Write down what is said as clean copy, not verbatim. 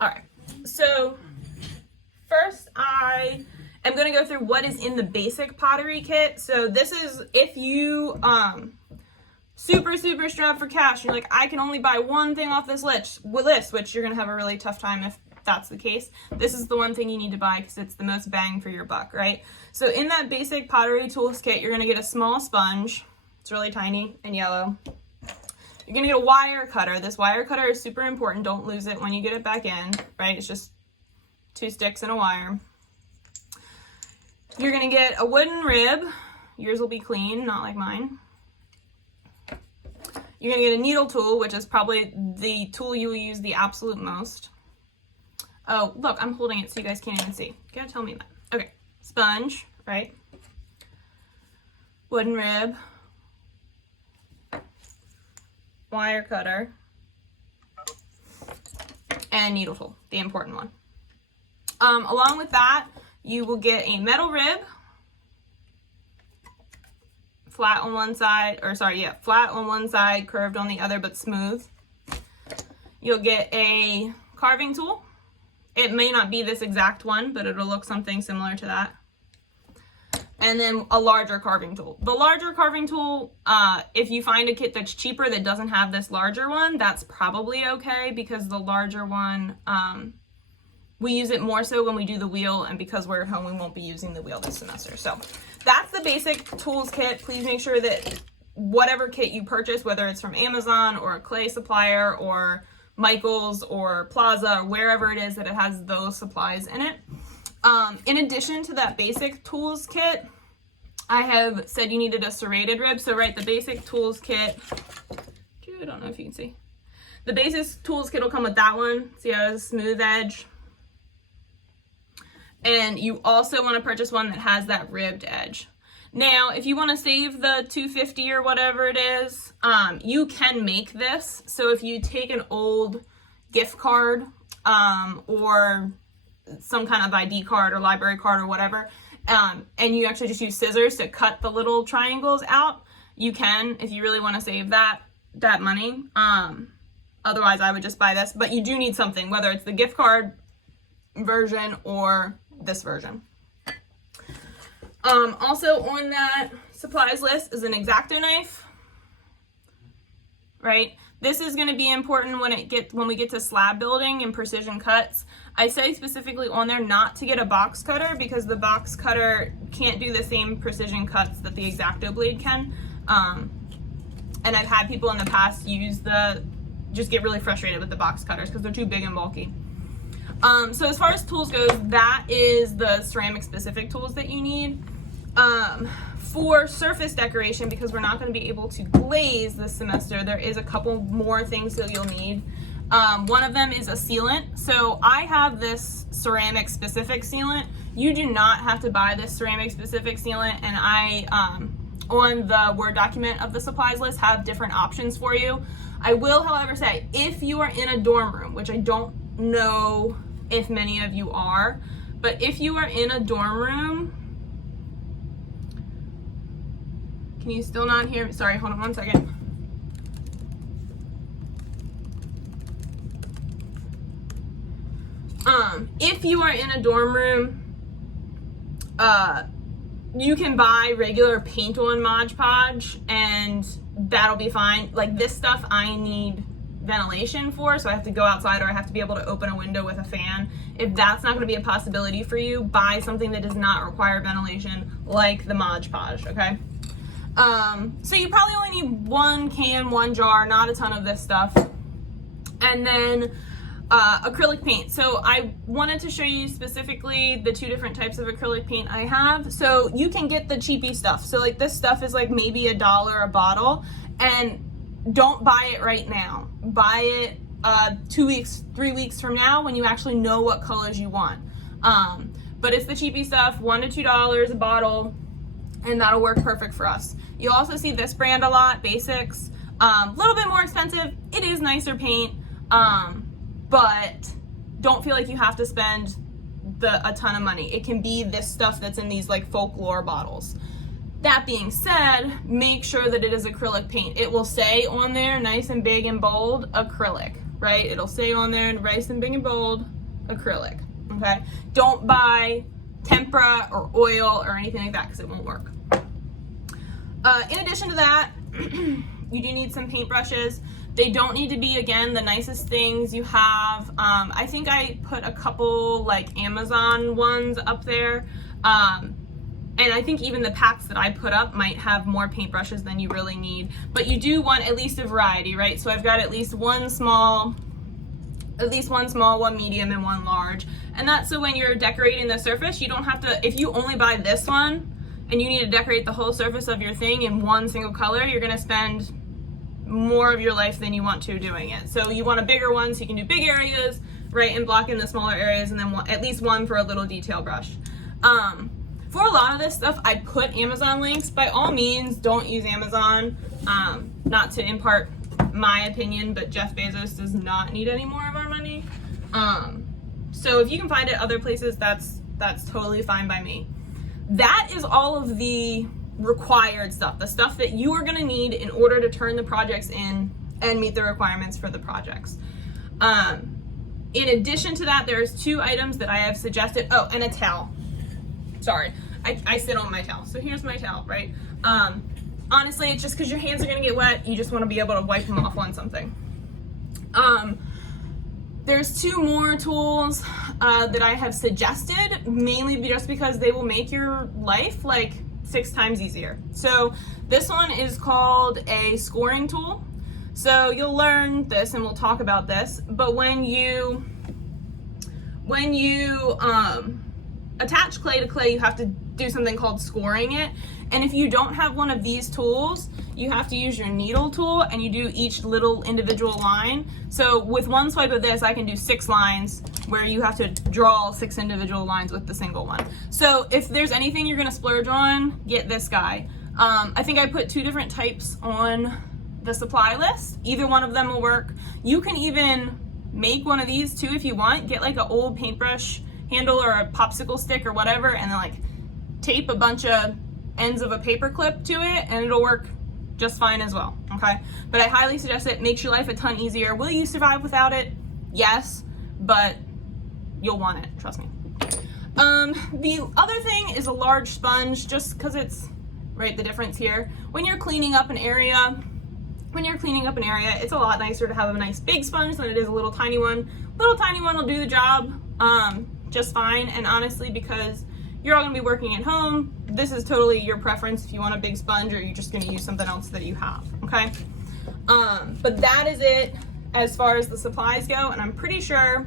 All right, so first I am going to go through what is in the basic pottery kit. So this is if you super strapped for cash, you're like, I can only buy one thing off this list, which you're going to have a really tough time if that's the case. This is the one thing you need to buy because it's the most bang for your buck, right? So in that basic pottery tools kit, you're going to get a small sponge. It's really tiny and yellow. You're going to get a wire cutter. This wire cutter is super important. Don't lose it when you get it back in, right? It's just 2 sticks and a wire. You're going to get a wooden rib. Yours will be clean, not like mine. You're going to get a needle tool, which is probably the tool you will use the absolute most. Oh, look, I'm holding it so you guys can't even see. You gotta tell me that. Okay, sponge, right? Wooden rib. Wire cutter. And needle tool, the important one. Along with that, you will get a metal rib. Flat on one side, flat on one side, curved on the other, but smooth. You'll get a carving tool. It may not be this exact one, but it'll look something similar to that. And then a larger carving tool. The larger carving tool, if you find a kit that's cheaper that doesn't have this larger one, that's probably okay because the larger one, we use it more so when we do the wheel, and because we're at home, we won't be using the wheel this semester. So that's the basic tools kit. Please make sure that whatever kit you purchase, whether it's from Amazon or a clay supplier or Michael's or Plaza or wherever it is, that it has those supplies in it. In addition to that basic tools kit, I have said you needed a serrated rib. So right, the basic tools kit, I don't know if you can see. The basic tools kit will come with that one. See how it has a smooth edge? And you also want to purchase one that has that ribbed edge. Now, if you want to save the $2.50 or whatever it is, you can make this. So if you take an old gift card or some kind of ID card or library card or whatever, and you actually just use scissors to cut the little triangles out, you can, if you really want to save that money. Otherwise, I would just buy this. But you do need something, whether it's the gift card version or this version. Also on that supplies list is an X-Acto knife, right? This is going to be important when we get to slab building and precision cuts. I say specifically on there not to get a box cutter because the box cutter can't do the same precision cuts that the X-Acto blade can. And I've had people in the past just get really frustrated with the box cutters because they're too big and bulky. So as far as tools goes, that is the ceramic specific tools that you need. For surface decoration, because we're not going to be able to glaze this semester, there is a couple more things that you'll need. One of them is a sealant. So I have this ceramic specific sealant. You do not have to buy this ceramic specific sealant, and I, on the Word document of the supplies list, have different options for you. I will, however, say, if you are in a dorm room, which I don't know if many of you are, but if you are in a dorm room, can you still not hear me? Sorry, hold on one second. If you are in a dorm room, you can buy regular paint on Mod Podge and that'll be fine. Like this stuff I need ventilation for, so I have to go outside or I have to be able to open a window with a fan. If that's not going to be a possibility for you, buy something that does not require ventilation like the Mod Podge, okay? So you probably only need 1 can, 1 jar, not a ton of this stuff. And then acrylic paint. So I wanted to show you specifically the 2 different types of acrylic paint I have. So you can get the cheapy stuff. So like this stuff is like maybe $1 a bottle, and don't buy it right now. Buy it 2 weeks, 3 weeks from now when you actually know what colors you want. But it's the cheapy stuff, $1 to $2 a bottle, and that'll work perfect for us. You'll also see this brand a lot, Basics. A little bit more expensive. It is nicer paint, but don't feel like you have to spend a ton of money. It can be this stuff that's in these like Folklore bottles. That being said, make sure that it is acrylic paint. It will say on there, nice and big and bold, acrylic, right? It'll say on there, nice and big and bold, acrylic, okay? Don't buy tempera or oil or anything like that because it won't work. In addition to that, you do need some paintbrushes. They don't need to be, again, the nicest things you have. I think I put a couple like Amazon ones up there. And I think even the packs that I put up might have more paintbrushes than you really need. But you do want at least a variety, right? So I've got at least one small, one medium, and one large. And that's so when you're decorating the surface, you don't have to, if you only buy this one and you need to decorate the whole surface of your thing in one single color, you're gonna spend more of your life than you want to doing it. So you want a bigger one so you can do big areas, right, and block in the smaller areas, and then at least one for a little detail brush. For a lot of this stuff, I put Amazon links. By all means, don't use Amazon. Not to impart my opinion, but Jeff Bezos does not need any more of our money. So if you can find it other places, that's totally fine by me. That is all of the required stuff, the stuff that you are gonna need in order to turn the projects in and meet the requirements for the projects. In addition to that, there's 2 items that I have suggested. Oh, and a towel. Sorry, I sit on my towel. So here's my towel, right? Honestly, it's just because your hands are gonna get wet, you just wanna be able to wipe them off on something. There's 2 more tools that I have suggested, mainly just because they will make your life like 6 times easier. So this one is called a scoring tool. So you'll learn this and we'll talk about this, but when you attach clay to clay, you have to do something called scoring it. And if you don't have one of these tools, you have to use your needle tool and you do each little individual line. So with one swipe of this, I can do 6 lines where you have to draw 6 individual lines with the single one. So if there's anything you're gonna splurge on, get this guy. I think I put 2 different types on the supply list. Either one of them will work. You can even make one of these too if you want. Get like an old paintbrush handle or a popsicle stick or whatever, and then like tape a bunch of ends of a paper clip to it and it'll work just fine as well, okay? But I highly suggest it. Makes your life a ton easier. Will you survive without it? Yes, but you'll want it, trust me. The other thing is a large sponge, just because it's, right, the difference here. When you're cleaning up an area, it's a lot nicer to have a nice big sponge than it is a little tiny one. Little tiny one will do the job just fine, and honestly, because you're all gonna be working at home, this is totally your preference if you want a big sponge or you're just gonna use something else that you have, okay? But that is it as far as the supplies go, and I'm pretty sure